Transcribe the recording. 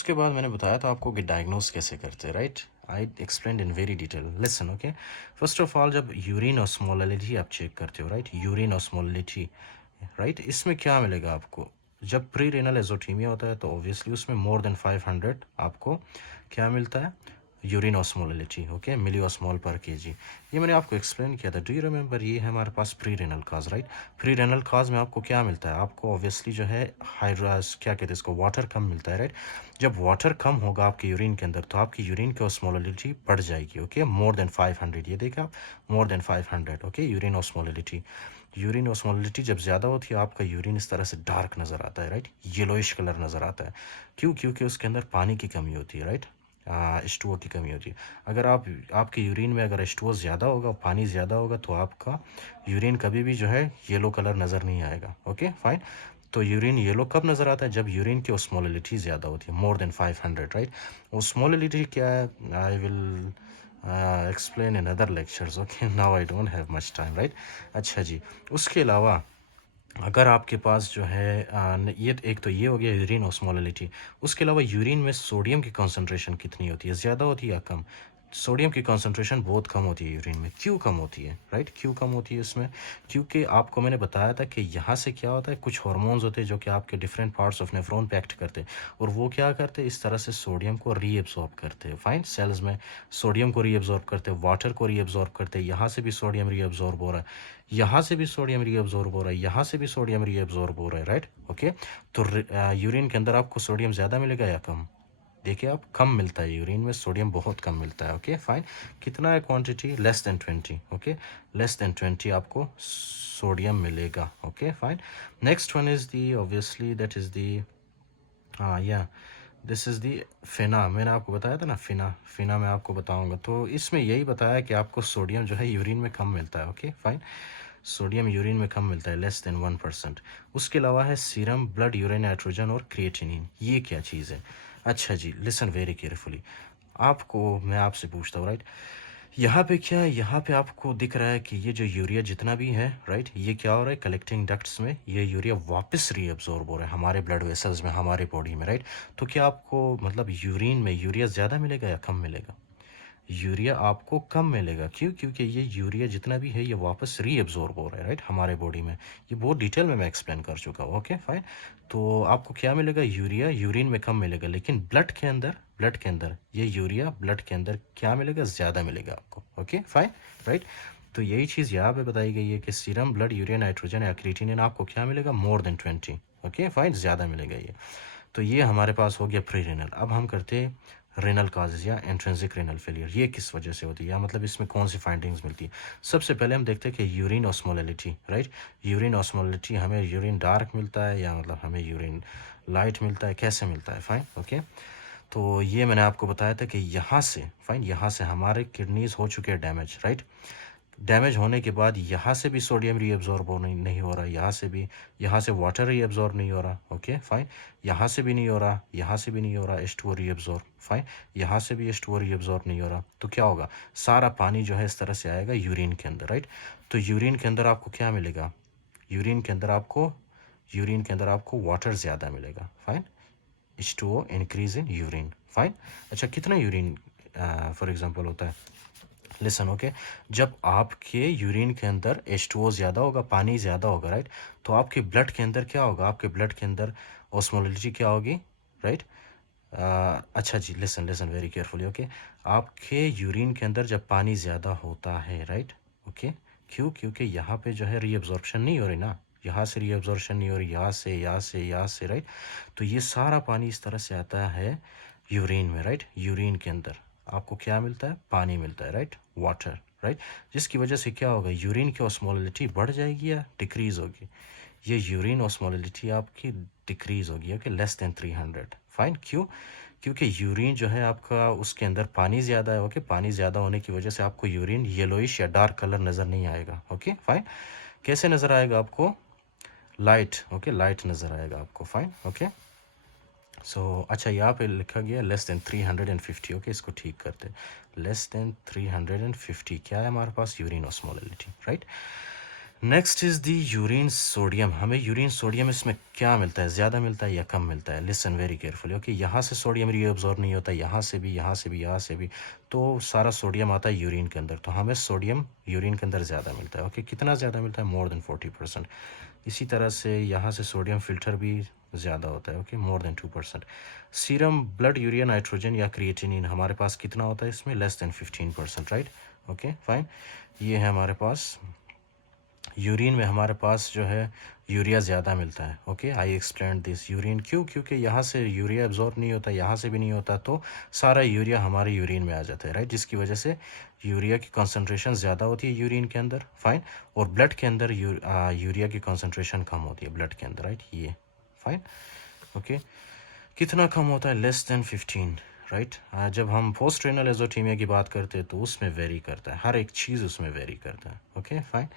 उसके बाद मैंने बताया था आपको कि डायग्नोस कैसे करते हैं, right. I explain in very detail, listen okay. First of all, जब यूरिन ऑस्मोलैलिटी आप चेक करते हो, राइट, यूरिन ऑस्मोलैलिटी, राइट, इसमें क्या मिलेगा आपको। जब प्री रेनल एजोथीमिया होता है तो ऑब्वियसली उसमें मोर देन 500 आपको क्या मिलता है, यूरिन ऑस्मोलैलिटी, ओके, मिली ऑस्मोल पर केजी। ये मैंने आपको एक्सप्लेन किया था, डू यू रिमेंबर। ये है हमारे पास प्री रेनल काज, राइट। प्री रेनल काज में आपको क्या मिलता है, आपको ऑब्वियसली जो है हाइड्रास क्या कहते हैं इसको, वाटर कम मिलता है, राइट। जब वाटर कम होगा आपके यूरिन के अंदर तो आपकी यूरिन की ऑस्मोलैलिटी बढ़ जाएगी, ओके, मोर देन 500। ये देखा आप, more than 500, okay, urine osmolality. Urine osmolality जब ज़्यादा होती है आपका यूरिन इस तरह से डार्क नज़र आता है, राइट, येलोइश कलर नज़र आता है। क्यों? क्योंकि उसके अंदर पानी की कमी होती है, राइट, H2O की कमी होती है। अगर आपके यूरिन में अगर H2O ज़्यादा होगा, पानी ज़्यादा होगा, तो आपका यूरिन कभी भी जो है येलो कलर नज़र नहीं आएगा, ओके फाइन। तो यूरिन येलो कब नज़र आता है, जब यूरिन की ऑस्मोलैलिटी ज़्यादा होती है, मोर देन 500, राइट। ऑस्मोलैलिटी क्या है, I will explain in other lectures, okay, now I don't have much time, right. अच्छा जी, उसके अलावा अगर आपके पास जो है ये एक तो ये हो गया यूरिन ऑस्मोलैलिटी। उसके अलावा यूरिन में सोडियम की कंसंट्रेशन कितनी होती है, ज़्यादा होती है या कम। सोडियम की कंसंट्रेशन बहुत कम होती है यूरिन में। क्यों कम होती है, राइट, क्यों कम होती है इसमें। क्योंकि आपको मैंने बताया था कि यहाँ से क्या होता है, कुछ हार्मोन्स होते हैं जो कि आपके डिफरेंट पार्ट्स ऑफ नेफ्रॉन पे एक्ट करते हैं, और वो क्या करते हैं, इस तरह से सोडियम को रीएब्जॉर्ब करते हैं। फाइन, सेल्स में सोडियम को रीएब्जॉर्ब करते हैं, वाटर को रीएब्जॉर्ब करते हैं। यहाँ से भी सोडियम रीएब्जॉर्ब हो रहा है, यहाँ से भी सोडियम रीअब्जॉर्ब हो रहा है, यहाँ से भी सोडियम रीअब्जॉर्ब हो रहा है, राइट, ओके। तो यूरिन के अंदर आपको सोडियम ज़्यादा मिलेगा या कम। देखिए आप, कम मिलता है यूरिन में, सोडियम बहुत कम मिलता है, ओके फाइन। कितना है quantity, less than 20, okay, less than 20 आपको सोडियम मिलेगा, okay fine. Next one is the, obviously that is the, हाँ या दिस इज़ दी फिना। मैंने आपको बताया था ना, फिना, फिना मैं आपको बताऊंगा। तो इसमें यही बताया कि आपको सोडियम जो है यूरिन में कम मिलता है, ओके फाइन। सोडियम यूरिन में कम मिलता है, लेस देन 1%। उसके अलावा है सीरम ब्लड यूरिन नाइट्रोजन और क्रिएटिनिन। ये क्या चीज़ है। अच्छा जी, लिसन वेरी केयरफुली। आपको मैं आपसे पूछता हूँ, राइट, यहाँ पे क्या है, यहाँ पे आपको दिख रहा है कि ये जो यूरिया जितना भी है, राइट, ये क्या हो रहा है, कलेक्टिंग डक्ट्स में ये यूरिया वापस रीअब्जॉर्ब हो रहा है हमारे ब्लड वेसल्स में, हमारे बॉडी में, राइट। तो क्या आपको मतलब यूरिन में यूरिया ज़्यादा मिलेगा या कम मिलेगा। यूरिया आपको कम मिलेगा। क्यों? क्योंकि ये यूरिया जितना भी है ये वापस रीअब्जॉर्ब हो रहा है, राइट, हमारे बॉडी में। ये बहुत डिटेल में मैं एक्सप्लेन कर चुका हूँ, ओके फाइन। तो आपको क्या मिलेगा, यूरिया यूरिन में कम मिलेगा, लेकिन ब्लड के अंदर ये यूरिया ब्लड के अंदर क्या मिलेगा, ज़्यादा मिलेगा आपको, ओके फाइन, राइट। तो यही चीज़ यहाँ पे बताई गई है कि सीरम ब्लड यूरिया नाइट्रोजन या क्रिएटिनिन आपको क्या मिलेगा, मोर देन 20, ओके फाइन, ज़्यादा मिलेगा ये। तो ये हमारे पास हो गया प्री रेनल। अब हम करते हैं रेनल काजेज या इंट्रिंसिक रेनल फेलियर। ये किस वजह से होती है, या मतलब इसमें कौन सी फाइंडिंग्स मिलती है। सबसे पहले हम देखते हैं कि urine osmolality, right, urine osmolality, हमें यूरिन डार्क मिलता है या मतलब हमें यूरिन लाइट मिलता है, कैसे मिलता है, फाइन, ओके। तो ये मैंने आपको बताया था कि यहाँ से, फाइन, यहाँ से हमारे किडनीज हो चुके हैं डैमेज, राइट। डैमेज होने के बाद यहाँ से भी सोडियम रीअब्जॉर्ब नहीं हो रहा, यहाँ से भी, यहाँ से वाटर रीअब्जॉर्ब नहीं हो रहा, ओके फाइन, यहाँ से भी नहीं हो रहा, यहाँ से भी नहीं हो रहा, H2O रीअब्जॉर्ब, फाइन, यहाँ से भी H2O रीअब्जॉर्ब नहीं हो रहा। तो क्या होगा, सारा पानी जो है इस तरह से आएगा यूरिन के अंदर, राइट। तो यूरिन के अंदर आपको क्या मिलेगा, यूरिन के अंदर आपको, यूरिन के अंदर आपको वाटर ज़्यादा मिलेगा, fine, H2O increase in urine, fine. अच्छा, कितना यूरिन फॉर एग्जांपल होता है, लिसन ओके। जब आपके यूरिन के अंदर H2O ज़्यादा होगा, पानी ज़्यादा होगा, राइट, तो आपके ब्लड के अंदर क्या होगा, आपके ब्लड के अंदर ऑस्मोलैलिटी क्या होगी, राइट। अच्छा जी, listen listen very carefully, okay. आपके यूरिन के अंदर जब पानी ज़्यादा होता है, राइट, ओके, क्यों, क्योंकि यहाँ पे जो है रीअब्जॉर्प्शन नहीं हो रही ना, यहाँ से रीअब्जॉर्प्शन नहीं हो रही, यहाँ से, राइट। तो ये सारा पानी इस तरह से आता है यूरिन में, राइट। यूरिन के अंदर आपको क्या मिलता है, पानी मिलता है, राइट, वाटर, राइट। जिसकी वजह से क्या होगा, यूरिन की ऑस्मोलैलिटी बढ़ जाएगी या डिक्रीज होगी। ये यूरिन ऑस्मोलैलिटी आपकी डिक्रीज होगी, ओके, लेस देन 300, फाइन। क्यों? क्योंकि यूरिन जो है आपका उसके अंदर पानी ज़्यादा है, ओके। पानी ज़्यादा होने की वजह से आपको यूरिन येलोइश या डार्क कलर नज़र नहीं आएगा, ओके फाइन। कैसे नज़र आएगा आपको, लाइट, ओके, लाइट नज़र आएगा आपको, फाइन, ओके। सो अच्छा, यहाँ पे लिखा गया लेस देन 350, ओके, इसको ठीक करते हैं। लेस देन 350 क्या है हमारे पास, urine osmolality, right. Next is the urine sodium. हमें यूरिन सोडियम इसमें क्या मिलता है, ज़्यादा मिलता है या कम मिलता है? Listen very carefully. ओके, यहाँ से सोडियम रीअब्जॉर्ब नहीं होता, यहाँ से भी, यहाँ से भी, यहाँ से भी, तो सारा सोडियम आता है यूरिन के अंदर, तो हमें सोडियम यूरिन के अंदर ज़्यादा मिलता है। ओके, कितना ज़्यादा मिलता है? More than 40%। इसी तरह से यहाँ से सोडियम फिल्टर भी ज़्यादा होता है। Okay, more than 2%। Serum blood urea nitrogen या क्रिएटिनिन हमारे पास कितना होता है इसमें? Less than 15%, right. Okay fine, ये है हमारे पास यूरिन में हमारे पास जो है यूरिया ज़्यादा मिलता है। Okay, I explain this urine क्यों, क्योंकि यहाँ से यूरिया एब्जॉर्ब नहीं होता, यहाँ से भी नहीं होता, तो सारा यूरिया हमारे यूरिन में आ जाता है, राइट, जिसकी वजह से यूरिया की कंसंट्रेशन ज़्यादा होती है यूरिन के अंदर, फाइन। और ब्लड के अंदर यूरिया की कंसंट्रेशन कम होती है ब्लड के अंदर, राइट, ये फाइन। ओके, कितना कम होता है? Less than 15, right. जब हम पोस्ट रेनल एजोथीमिया की बात करते हैं तो उसमें वेरी करता है, हर एक चीज़ उसमें वेरी करता है। Okay fine.